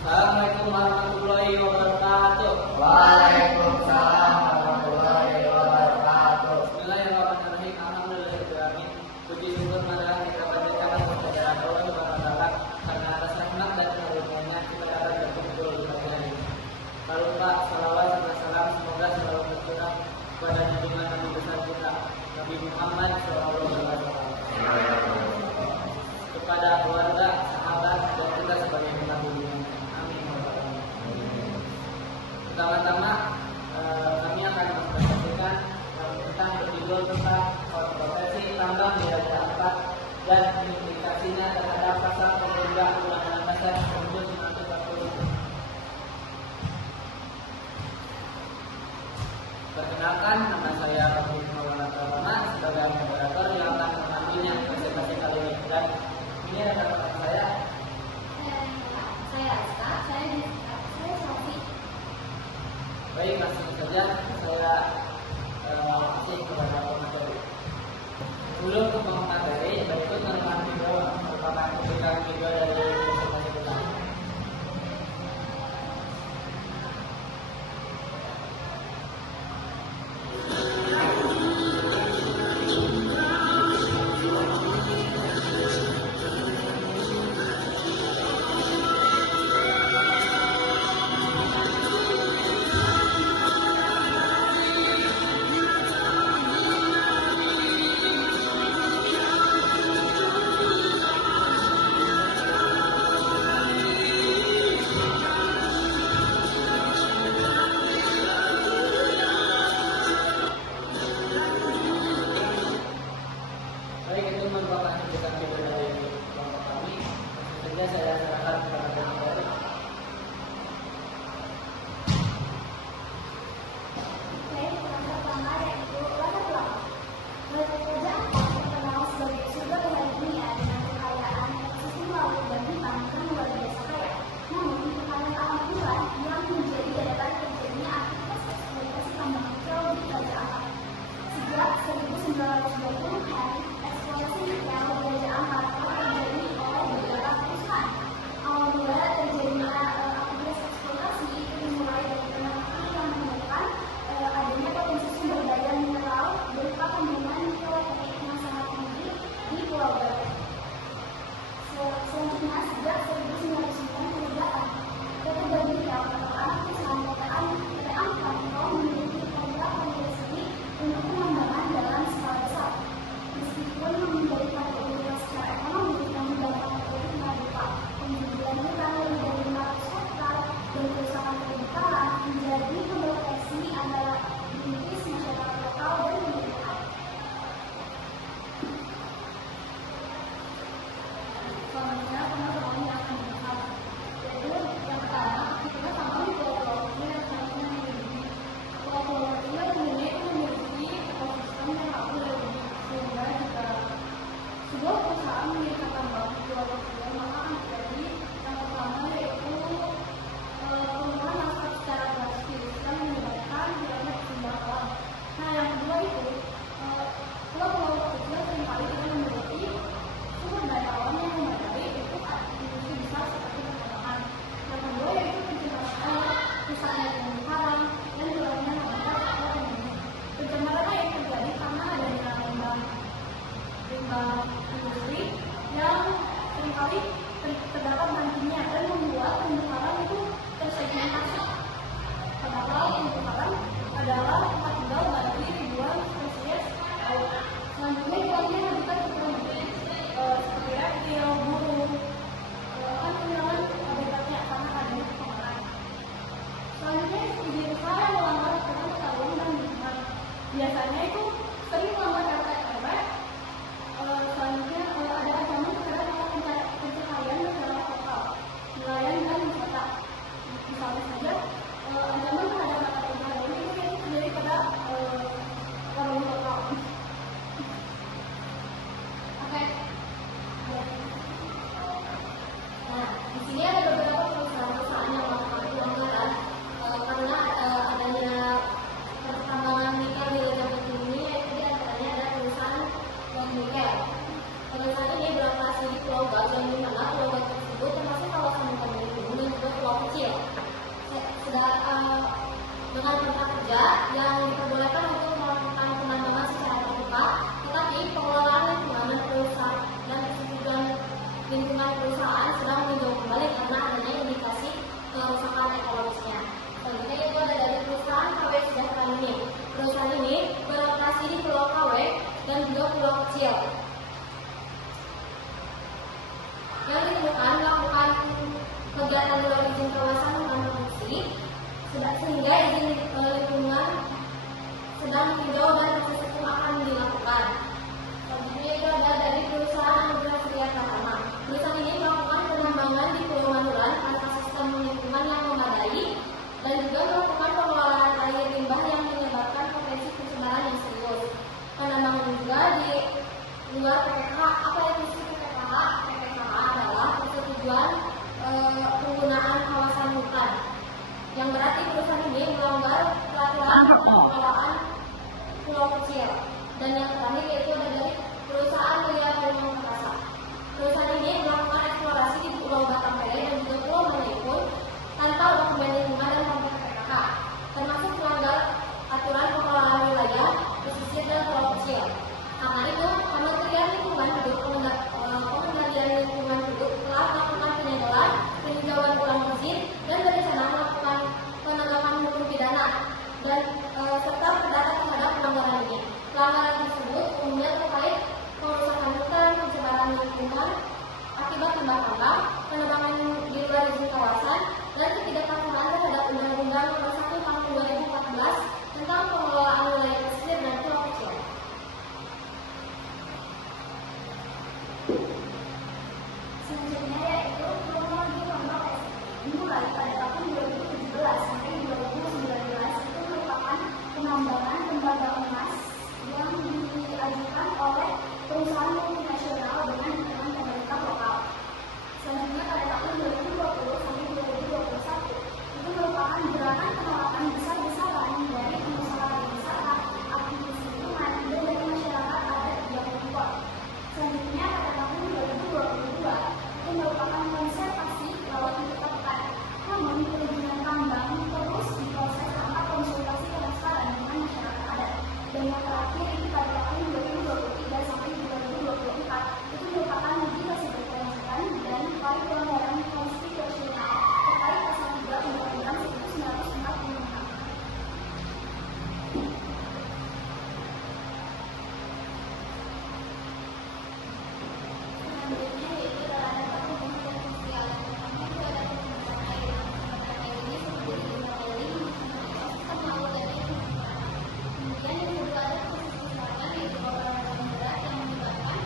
Assalamualaikum warahmatullahi wabarakatuh. Waalaikumsalam warahmatullahi wabarakatuh. Bismillahirrahmanirrahim. Alhamdulillahirrahmanirrahim. Puji syukur marilah kita panjatkan kepada Allah Subhanahu wa taala karena atas rahmat dan karunia-Nya kita dapat berkumpul di pagi hari ini. Tak lupa salawat serta salam semoga selalu tercurah kepada junjungan Nabi besar kita Nabi Muhammad SAW, kepada keluarga, sahabat, dan kita sebagai umat dunia. Amin. Pertama-tama kami akan mempresentasikan tentang berjudul tentang kontroversi tambang di Raja Ampat dan implikasinya terhadap pasal pengundang Undang-Undang Dasar 1945. Perkenalkan, nama saya Pak Maulana Pratama sebagai moderator yang akan memandunya presentasi kali ini. Dan ini adalah rekan saya. Saya Aska, saya Sofi. Baik, langsung saja saya kasih kepada pemateri. Sebelum ke pemateri, berikut merupakan cuplikan video dari presentasi kita. dengan kontrak kerja yang diperbolehkan untuk melakukan penambangan secara terbuka, tetapi pengelolaan lingkungan dan perusahaan dan persetujuan lingkungan perusahaan sedang meninjau kembali karena adanya indikasi kerusakan ekologisnya. Selanjutnya itu ada dari perusahaan KW Sejahtera ini. Perusahaan ini beroperasi di Pulau KW dan juga pulau kecil. Yang ditemukan melakukan kegiatan di luar izin kawasan hutan produksi, sehingga izin lingkungan sedang ditinjau dan proses hukum akan dilakukan. Selanjutnya itu ada dari perusahaan Anugerah Surya Pratama. Perusahaan ini melakukan penambangan di Pulau Manduran tanpa sistem lingkungan yang memadai dan juga melakukan pengelolaan air limbah yang menyebabkan potensi pencemaran yang serius. Penambangan juga di luar PPH. Apa yang disebut PPH? PPH adalah persetujuan penggunaan kawasan hutan. Yang berarti perusahaan ini melanggar peraturan pengelolaan pulau kecil. Dan yang terakhir yaitu ada dari perusahaan Mulia Perumahan Perkasa. Perusahaan ini melakukan eksplorasi di Pulau Batam-Pere dan juga Pulau Manipur tanpa dokumen lingkungan dan kontrak PPK, termasuk melanggar aturan pengelolaan wilayah, pesisir dan pulau kecil. Karena itu, Kementerian Lingkungan Hidup, Pengendalian Lingkungan Hidup telah melakukan penyegelan, peninjauan ulang izin, dan berencana melakukan penegakan hukum pidana dan serta perdata terhadap pelanggaran ini. Pelanggaran tersebut umumnya terkait pengerusakan hutan, pencemaran lingkungan akibat tambang, penebangan di luar izin kawasan, dan ketidakpatuhan terhadap Undang-Undang Nomor 1 Tahun 2014 tentang pengelolaan wilayah pesisir dan pulau kecil. Selanjutnya yaitu kronologi pondok STM dimulai pada tahun 2017 sampai 2019 itu merupakan penambangan tembaga emas yang diajukan oleh perusahaan multinasional dengan dukungan pemerintah lokal. Selanjutnya pada tahun 2020 sampai 2021 itu merupakan gerakan penolakan besar-besaran dari pengusaha wisata, aktivis lingkungan, dan dari masyarakat adat yang berkuat. Selanjutnya pada tahun 2022 itu merupakan konservasi laut ditetapkan. Namun perizinan tambang terus diproses tanpa konsultasi transparan dengan masyarakat adat. Dan yang terakhir ini pada tahun 2023 sampai 2024 itu merupakan legislasi berkelanjutan dan upaya pelanggaran konstitusional terkait pasal 3 Undang-Undang 1945. Selanjutnya yaitu adalah data pembangunan sosial. Pertama itu ada pembangunan air. Pembangunan air ini seperti diawali sistem laut dan air. Kemudian yang kedua ada proses kesehatan yaitu obat-obatan berat yang menyebabkan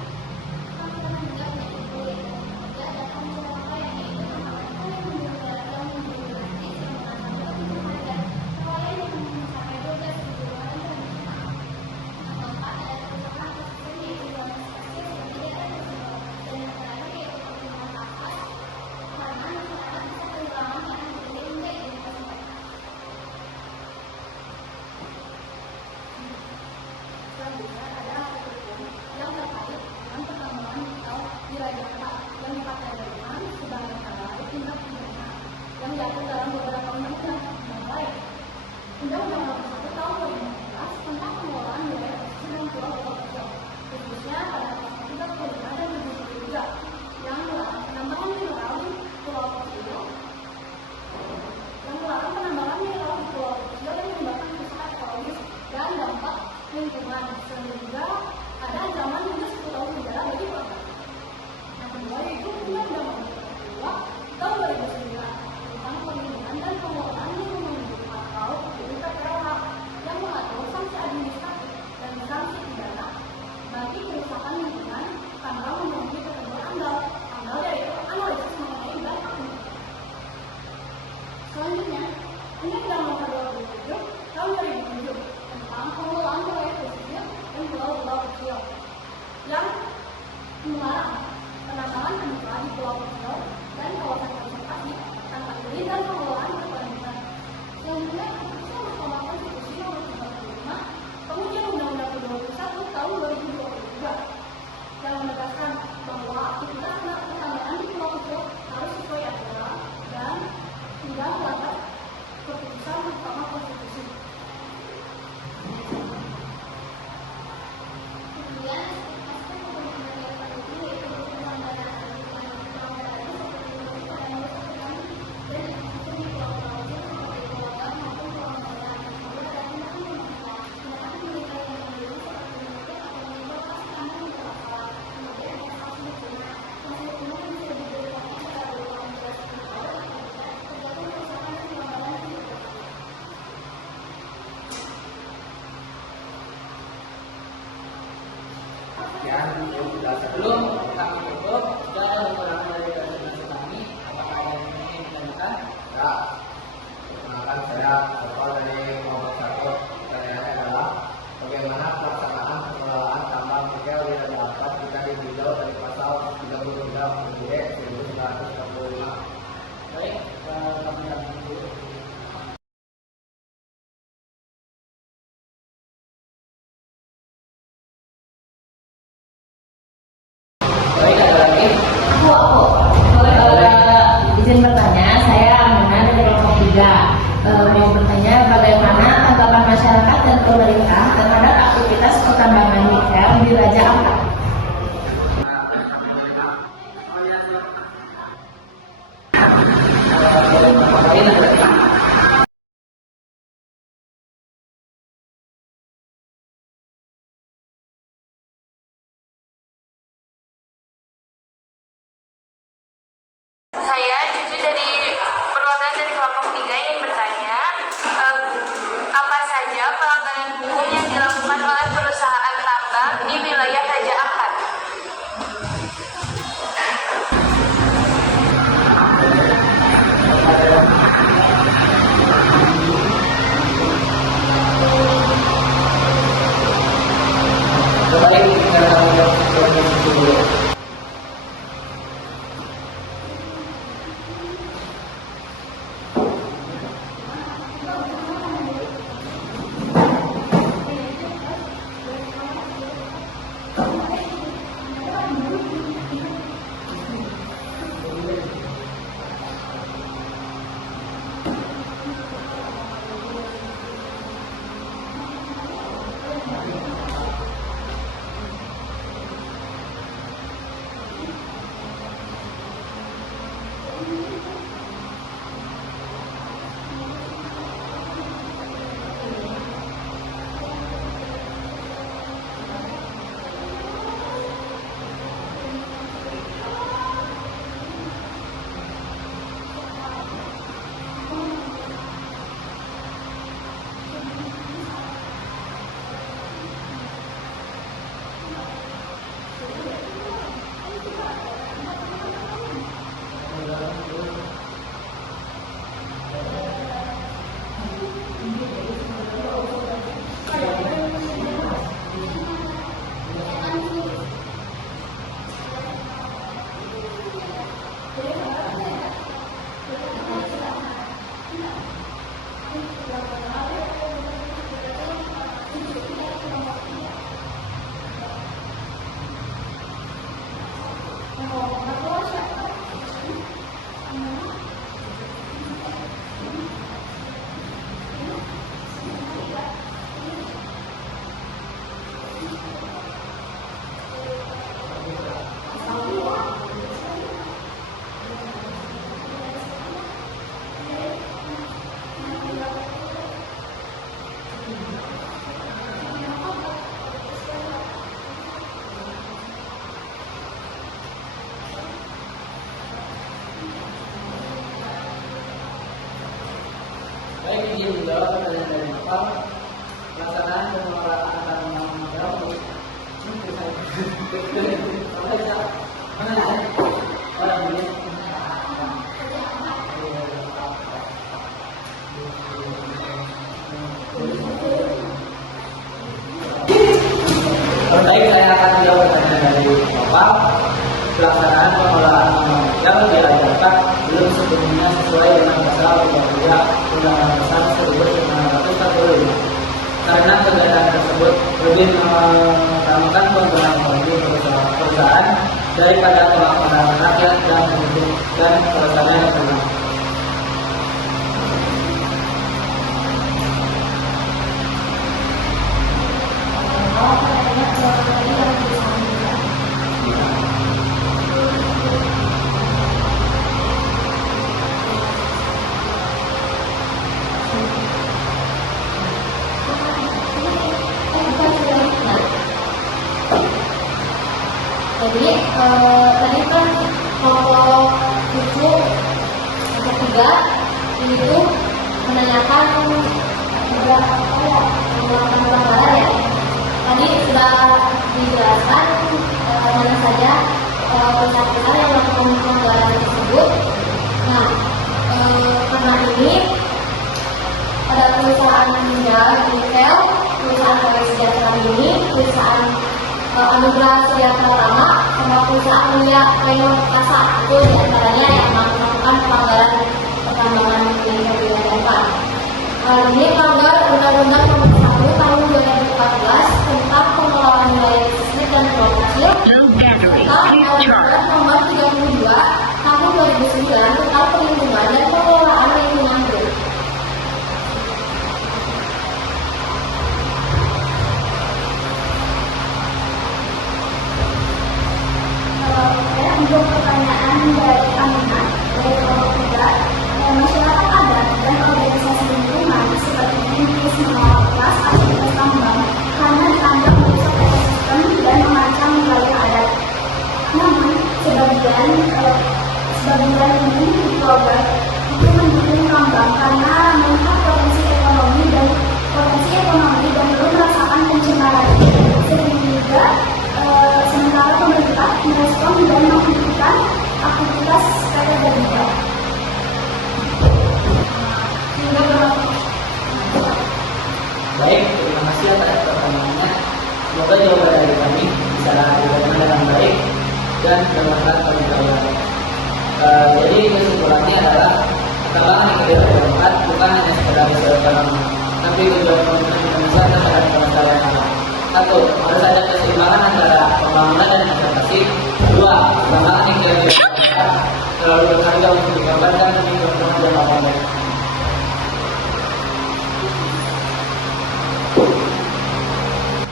kanker hingga penyakit kulit. Ketiga ada pencemaran yaitu pembangunan yang memberatkan kritis yang mengancam kebutuhan dan kelalaian yang mencapai 12.000 orang internasional. Yang keempat ada kerusakan ekosistem yaitu dalam spesies yang tidak ada dan yang terakhir yaitu pertumbuhan nafas karena masyarakat bisa kehilangan bahan penting hingga identitas mereka. Selanjutnya ada hukum yang terkait dengan pertambangan nikel di Raja Ampat yang dipatah dengan sebagai adalah tindak pidana yang diatur dalam beberapa undang-undang yang lain. Undang-Undang Nomor 1 Tahun 2014 tentang pengelolaan wilayah pesisir dan pulau-pulau kecil, khususnya pada pasal 35 dan 73 yang melarang penambangan mineral di pulau kecil, yang melarang penambangan mineral di pulau kecil yang menyebabkan kerusakan ekologis dan dampak lingkungan, sehingga ada ancaman hingga 10 tahun penjara bagi pelaku. Yang kedua yaitu Undang-Undang Nomor 32 Tahun 2009 tentang perlindungan dan pengelolaan lingkungan hidup atau UPPLH yang mengatur sanksi administratif dan sanksi pidana bagi kerusakan lingkungan tanpa memenuhi ketentuan AMDAL. AMDAL yaitu analisis mengenai dampak lingkungan. Selanjutnya, Undang-Undang Nomor 27 Tahun 2007 tentang pengelolaan wilayah pesisir dan pulau-pulau kecil yang melarang penambangan terbuka di pulau kecil dan kawasan konservasi tanpa izin dan pengelolaan berkelanjutan. Selanjutnya, Keputusan Mahkamah Konstitusi Nomor 35 Pengujian Undang-Undang 21 Tahun 2023 yang menegaskan bahwa aktivitas penambangan di pulau kecil harus sesuai aturan dan tidak melanggar keputusan Mahkamah Konstitusi. pertanyaan yang sudah Sebelum kami tutup, jika ada kekurangan dari presentasi kami, apakah ada yang ingin ditanyakan? Ya, perkenalkan saya Bapak dari kelompok 1. Pertanyaannya adalah bagaimana pelaksanaan pengelolaan tambang nikel di Raja Ampat jika ditinjau dari pasal 33 UUD 1945? Baik, kami akan dulu. Baik, ada lagi? Izin bertanya, saya Amina dari kelompok 3. Mau bertanya bagaimana tanggapan masyarakat dan pemerintah terhadap aktivitas pertambangan nikel di Raja Ampat? Saya Cucu dari perwakilan dari kelompok 3 ingin bertanya, apa saja pelanggaran hukum yang dilakukan oleh perusahaan tambang di wilayah Raja Ampat? Baik, kita akan menjawab dulu. Baik, izin menjawab pertanyaan dari Bapak. Pelaksanaan pengelolaan tambang nikel Baik, saya akan menjawab pertanyaan dari Bapak. Pelaksanaan pengelolaan tambang nikel di Raja Ampat belum sepenuhnya sesuai dengan pasal 33 Undang-Undang Dasar 1945. Karena kegiatan tersebut lebih mengutamakan keuntungan bagi perusahaan daripada kemakmuran rakyat dan penduduk dan kelestarian lingkungan. Jadi tadi kan kelompok 7 kelompok 3 ini tuh menanyakan juga pelanggaran ya. Tadi sudah dijelaskan mana saja perusahaan-perusahaan yang melakukan pelanggaran tersebut. Nah, karena ini pada perusahaan Ginjal, Intel, perusahaan Proyek Sejahtera ini, perusahaan Anugerah Sejahtera Utama, sama perusahaan Mulia Pleno Perkasa, itu diantaranya yang melakukan pelanggaran pertambangan di wilayah 4. Ini melanggar Undang-Undang Nomor 1 Tahun 2014 tentang pengelolaan wilayah pesisir dan pulau kecil, serta Undang-Undang Nomor 32 Tahun 2009 tentang perlindungan dan pengelolaan lingkungan hidup. Untuk pertanyaan dari Aminah dari kelompok 3, masyarakat adat dan organisasi lingkungan seperti Greenpeace menolak keras aktivitas tambang karena dianggap merusak ekosistem dan mengancam wilayah adat. Namun, sebagian ini blogger itu mendukung tambang karena melihat potensi ekonomi dan belum merasakan pencemaran. Sehingga sementara pemerintah merespon dan menghentikan aktivitas PT Berdikah. Baik, terima kasih atas pertanyaannya. Semoga jawaban dari kami bisa diterima dengan baik dan bermanfaat bagi kalian. Jadi kesimpulannya adalah pertambangan yang tidak bermanfaat bukan hanya sekedar keselamatan, tapi tujuan komitmen Indonesia terhadap kelestarian alam. 1. Harus ada keseimbangan antara pembangunan dan konservasi. 2. Pertambangan yang tidak bermanfaat terlalu berharga untuk dikorbankan demi keuntungan jangka pendek.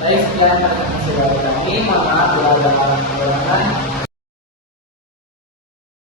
Baik, sekian pertanyaan dari kami. Mohon maaf bila ada kekurangan.